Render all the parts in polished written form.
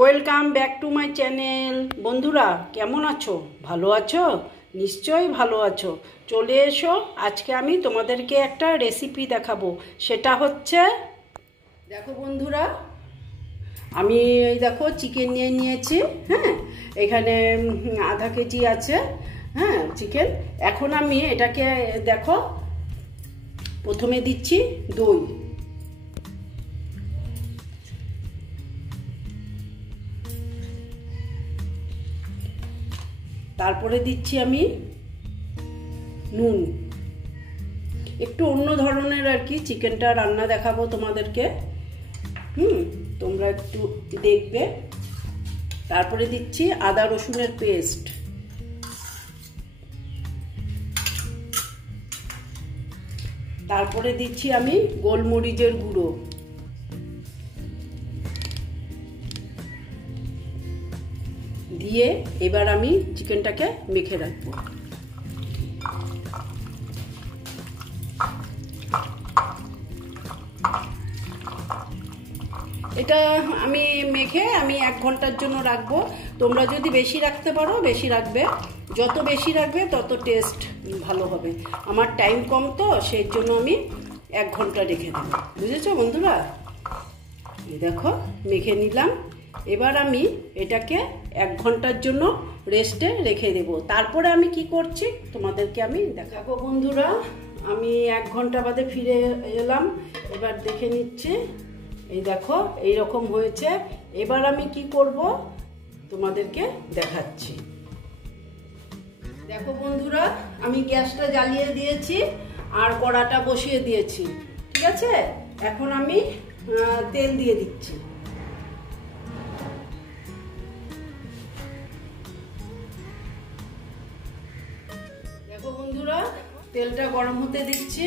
Welcome back to my channel. বন্ধুরা কেমন আছো? ভালো আছো? নিশ্চয়ই ভালো আছো। চলে এসো, আজকে আমি তোমাদেরকে একটা রেসিপি দেখাবো। সেটা হচ্ছে, দেখো বন্ধুরা, আমি এই দেখো চিকেন নিয়ে নিয়েছি। হ্যাঁ, এখানে আধা কেজি আছে। হ্যাঁ, চিকেন। এখন আমি এটাকে দেখো প্রথমে দিচ্ছি দই। তারপরে দিচ্ছি আমি নুন। একটু অন্য ধরনের আর কি চিকেনটা রান্না দেখাবো তোমাদেরকে। তোমরা একটু দেখবে। তারপরে দিচ্ছি আদা রসুনের পেস্ট। তারপরে দিচ্ছি আমি গোলমরিচের গুঁড়ো। দিয়ে এবার আমি চিকেনটাকে মেখে রাখবো। এটা আমি মেখে 1 ঘন্টার জন্য রাখবো। তোমরা যদি বেশি রাখতে পারো বেশি রাখবে, যত বেশি রাখবে তত টেস্ট ভালো হবে। আমার টাইম কম তো, সেই জন্য আমি 1 ঘন্টা রেখে দেবো। বুঝেছো বন্ধুরা? এই দেখো মেখে নিলাম। এবার আমি এটাকে 1 ঘন্টার জন্য রেস্টে রেখে দেব। তারপরে আমি কি করছি তোমাদেরকে আমি দেখাবো। বন্ধুরা, আমি 1 ঘন্টা বাদে ফিরে এলাম। এবার দেখে নিচ্ছি। এই দেখো এইরকম হয়েছে। এবার আমি কি করব তোমাদেরকে দেখাচ্ছি। দেখো বন্ধুরা, আমি গ্যাসটা জ্বালিয়ে দিয়েছি আর কড়াটা বসিয়ে দিয়েছি। ঠিক আছে, এখন আমি তেল দিয়ে দিচ্ছি। দেখো বন্ধুরা, তেলটা গরম হতে দিচ্ছি।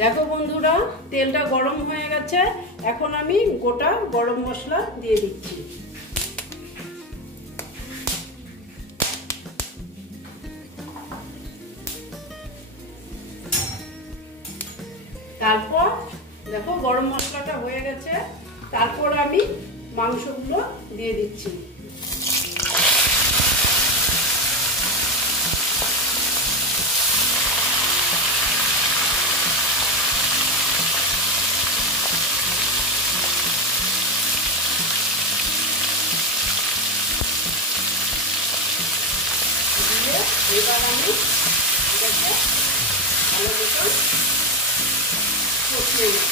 দেখো বন্ধুরা, তেলটা গরম হয়ে গেছে। এখন আমি গোটা গরম মশলা দিয়ে দিচ্ছি। তারপর দেখো গরম মশলাটা হয়ে গেছে। তারপর আমি মাংসগুলো দিয়ে দিচ্ছি। এবার আমি এটাকে ভালো মতন কষিয়ে নেব।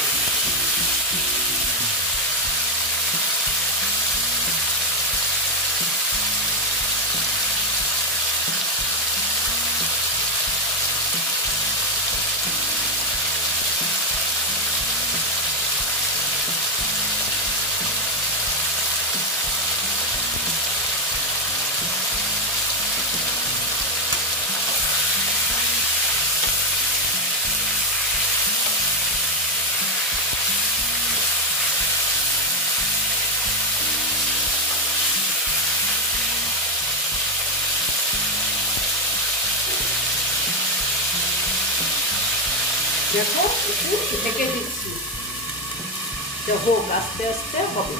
দেখো একটু ঢেকে দিচ্ছি, হোক আস্তে আস্তে হবে।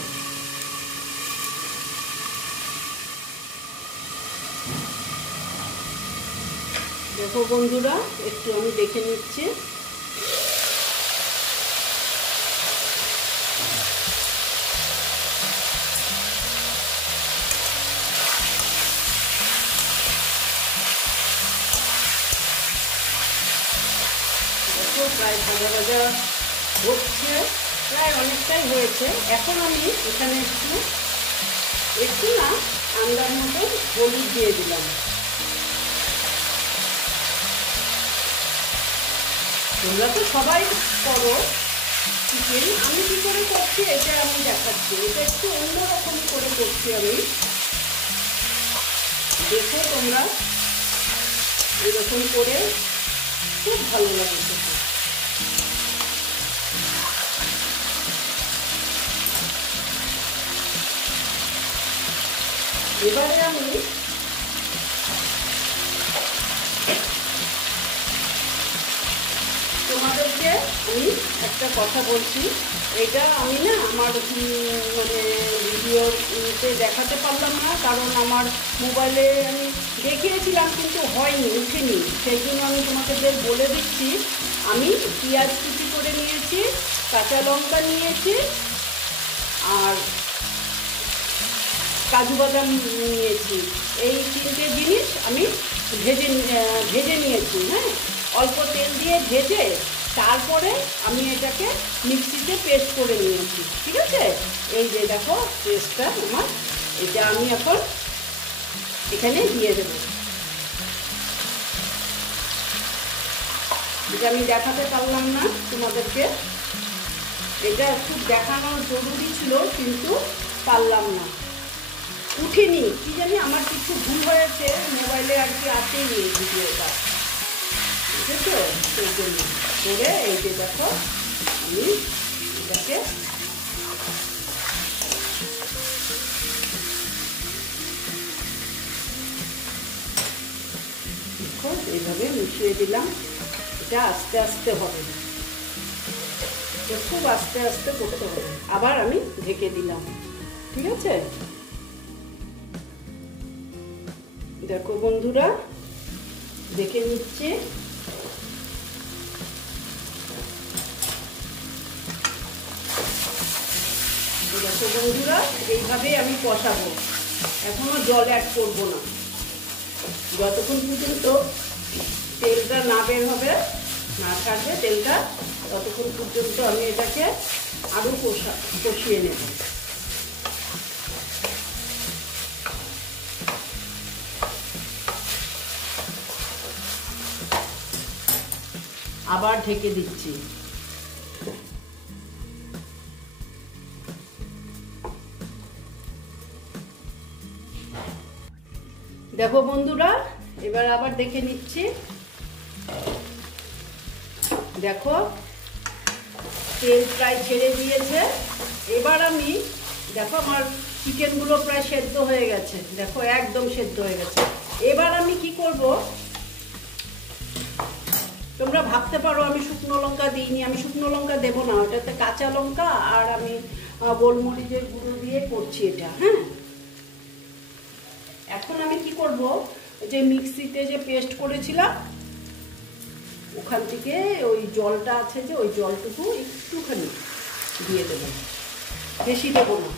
দেখো বন্ধুরা, একটু আমি দেখে নিচ্ছি। প্রায় ভাজা ভাজা হচ্ছে, প্রায় অনেকটাই হয়েছে। এখন আমি এখানে একটু না আন্দাজ মতো হলুদ দিয়ে দিলাম। তোমরা তো সবাই করো চিকেন, আমি কি করে করছি এটা আমি দেখাচ্ছি। এটা একটু অন্যরকম করে করছি আমি। দেখো তোমরা এরকম করে, খুব ভালো লাগে খেতে। এবারে আমি তোমাদেরকে একটা কথা বলছি। এটা আমি না আমার মানে ভিডিওতে দেখাতে পারলাম না, কারণ আমার মোবাইলে আমি দেখিয়েছিলাম কিন্তু হয়নি, উঠেনি। সেই জন্য আমি তোমাদের বলে দিচ্ছি। আমি পেঁয়াজ কুচি করে নিয়েছি, কাঁচা লঙ্কা নিয়েছি, আর কাজু বাদাম নিয়েছি। এই 3টে জিনিস আমি ভেজে নিয়েছি। হ্যাঁ, অল্প তেল দিয়ে ভেজে তারপরে আমি এটাকে মিক্সিতে পেস্ট করে নিয়েছি। ঠিক আছে, এই যে দেখো পেস্টটা আমার, এটা আমি এখন এখানে দিয়ে দেব। এটা আমি দেখাতে পারলাম না তোমাদেরকে, এটা একটু দেখানো জরুরি ছিল কিন্তু পারলাম না, উঠিনি। কি জানি আমার কিছু ভুল হয়েছে, মোবাইলে আর কি আসেনি এই ভিডিওটা, বুঝেছো? সেই জন্য করে এই যে দেখো আমি এটাকে দেখো এইভাবে মিশিয়ে দিলাম। এটা আস্তে আস্তে হবে, খুব আস্তে আস্তে করতে হবে। আবার আমি ঢেকে দিলাম। ঠিক আছে, দেখো বন্ধুরা, দেখে নিচ্ছে। দেখো বন্ধুরা, এইভাবে আমি কষাবো, এখনো জল অ্যাড করবো না। যতক্ষণ পর্যন্ত তেলটা না বের হবে, না ছাড়বে তেলটা, ততক্ষণ পর্যন্ত আমি এটাকে আরো কষিয়ে নেব। আবার ঢেকে দিচ্ছি। দেখো বন্ধুরা, এবার আবার দেখে নিচ্ছি। দেখো তেল প্রায় ছেড়ে দিয়েছে। এবার আমি দেখো আমার চিকেনগুলো প্রায় সেদ্ধ হয়ে গেছে, দেখো একদম সেদ্ধ হয়ে গেছে। এবার আমি কি করব, তোমরা ভাবতে পারো আমি শুকনো লঙ্কা দিইনি, আমি শুকনো লঙ্কা দেবো না, ওটাতে কাঁচা লঙ্কা আর আমি গোলমরিচের গুঁড়ো দিয়ে করছি এটা। হ্যাঁ, এখন আমি কি করব, যে মিক্সিতে যে পেস্ট করেছিলাম ওখান থেকে ওই জলটা আছে, যে ওই জলটুকু একটুখানি দিয়ে দেব, বেশি দেবো না।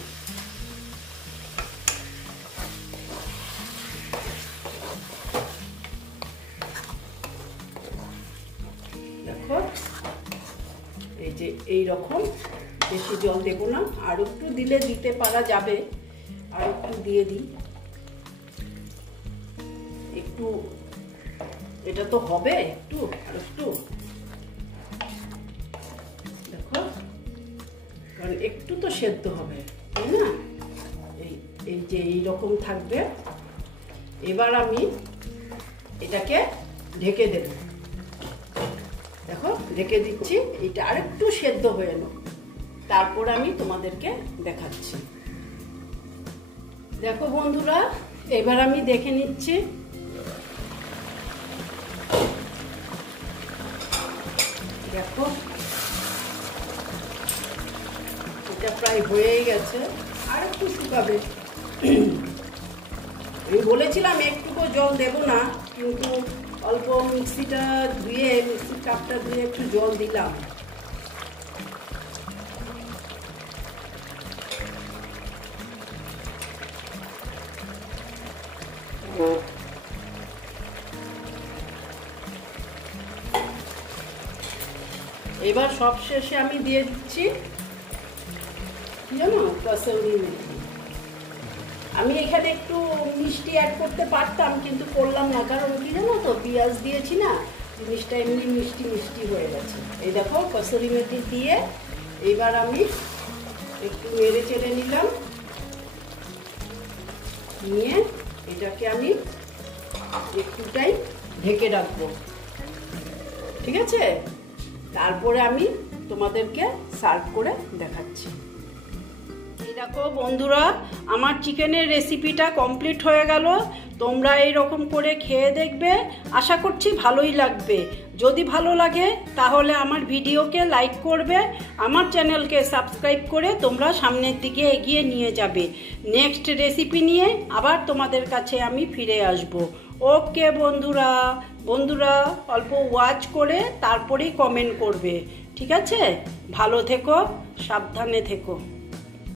দেখো এই যে এই রকম, বেশি জল দেবো না, আর একটু দিলে দিতে পারা যাবে, আর একটু দিয়ে দিই একটু। এটা তো হবে একটু, আর একটু দেখো, কারণ একটু তো সেদ্ধ হবে, তাই না? এই যে এইরকম থাকবে। এবার আমি এটাকে ঢেকে দেব। দেখো ঢেকে দিচ্ছি, এটা আরেকটু সেদ্ধ হয়ে এলো, তারপর আমি তোমাদেরকে দেখাচ্ছি। দেখো বন্ধুরা, এবার আমি দেখে নিচ্ছি। দেখো এটা প্রায় হয়েই গেছে, আর একটু শুকাবে। আমি বলেছিলাম একটুকু জল দেব না, কিন্তু অল্প মিক্সিটা ধুয়ে, মিক্সির কাপটা ধুয়ে একটু জল দিলাম। এবার সব শেষে আমি দিয়ে দিচ্ছি কি জানো, কাসুরি মেথি। আমি এখানে একটু মিষ্টি অ্যাড করতে পারতাম কিন্তু করলাম না, কারণ কি জানো তো, পেঁয়াজ দিয়েছি না, জিনিসটা এমনি মিষ্টি মিষ্টি হয়ে গেছে। এই দেখো কাসুরি মেথি দিয়ে এবার আমি একটু নেড়ে চেড়ে নিলাম, নিয়ে এটাকে আমি একটুটাই ঢেকে রাখবো। ঠিক আছে, তারপরে আমি তোমাদেরকে সার্ভ করে দেখাচ্ছি। এই দেখো বন্ধুরা, আমার চিকেনের রেসিপিটা কমপ্লিট হয়ে গেল। তোমরা এইরকম করে খেয়ে দেখবে, আশা করছি ভালোই লাগবে। যদি ভালো লাগে তাহলে আমার ভিডিওকে লাইক করবে, আমার চ্যানেলকে সাবস্ক্রাইব করে তোমরা সামনের দিকে এগিয়ে নিয়ে যাবে। নেক্সট রেসিপি নিয়ে আবার তোমাদের কাছে আমি ফিরে আসব। ওকে বন্ধুরা, অল্প ওয়াচ করে তারপরেই কমেন্ট করবে, ঠিক আছে? ভালো থেকো, সাবধানে থেকো।